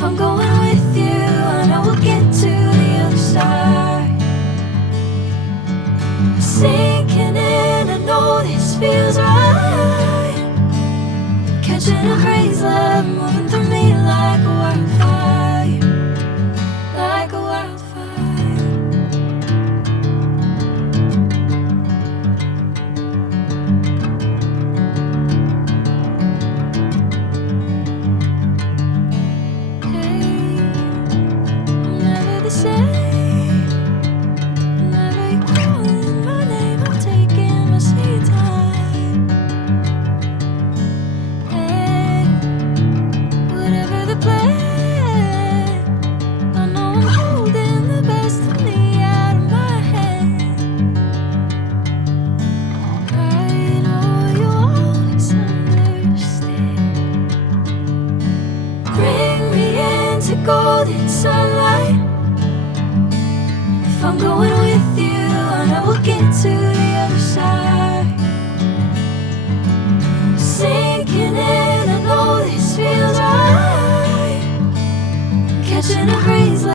If I'm going with you, I know we'll get to the other side. Sinking in, I know this feels right. Catching a crazy love, moving through me like a wildfire, like a wildfire. Hey, I'm never the same. Whenever you're calling my name, I'm taking my sweet time. Hey, whatever the plan, I know I'm holding the best of me out of my hand. I know you'll always understand. Bring me into golden sunlight. If I'm going with you, I know we'll get to the other side. Sinking in, I know this feels right. Catching a breeze.